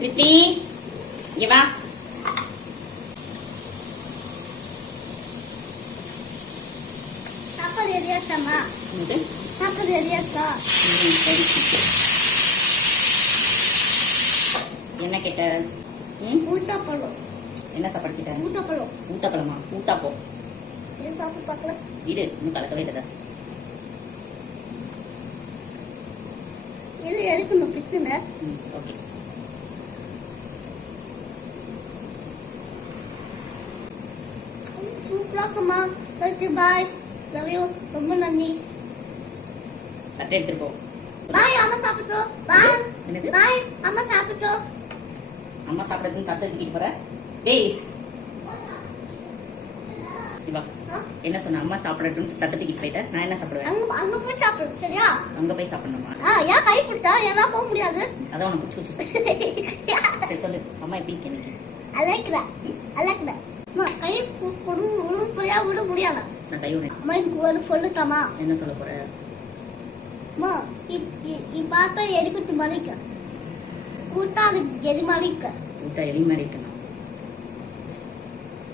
கிருத்தி இங்க வா. சாப்பாடு ரெடியாச்சாமா? சாப்பாடு ரெடியாச்சா? என்ன கேட்ட? ஊத்தாப்பழம். என்ன சாப்பாடு கேட்ட? ஊத்தாப்பழம். ஊத்தாப்பழமா? ஊத்தாப்போ. இது சாப்பிட்டு பார்க்கல. இரு, இன்னும் கலக்கவே இல்லதா. இது எடுக்கணும் பிச்சுங்க. ஓகே. சூப்பரா இருக்குமா? Okay bye. Love you. ரொம்ப நன்றி. தட்டை எடுத்துட்டு போ. பாய், அம்மா சாப்பிட்டோம். பாய். என்னது? பாய், அம்மா சாப்பிட்டோம். அம்மா சாப்பிடுறதுன்னு தட்டை தூக்கிட்டு போற? டேய் வா. என்ன சொன்ன? அம்மா சாப்பிடட்டும்னு தட்டை தூக்கிட்டு போயிட்ட. நான் என்ன சாப்பிடுவேன்? அங்க போய் சாப்பிடு. சரியா? அங்க போய் சாப்பிடணுமா? ஏன் கை பிடிச்சா? ஏன்னா போக முடியாது. அதான் உனக்கு பிடிச்சி வச்சு. சரி சொல்லு, அம்மா எப்படி இருக்கேன்? அலக்குற அம்மா கை விட விட முடியாது. நான் கை விடுறேன். அம்மா எனக்கு ஒரு சொல்லுத்தாமா? என்ன சொல்ல போற? அம்மா பார்த்தா எரிக்குத்து மறிக்க கூட்டா அது எரி மறிக்க ஊட்டா எலி மாதிரி இருக்கணும்.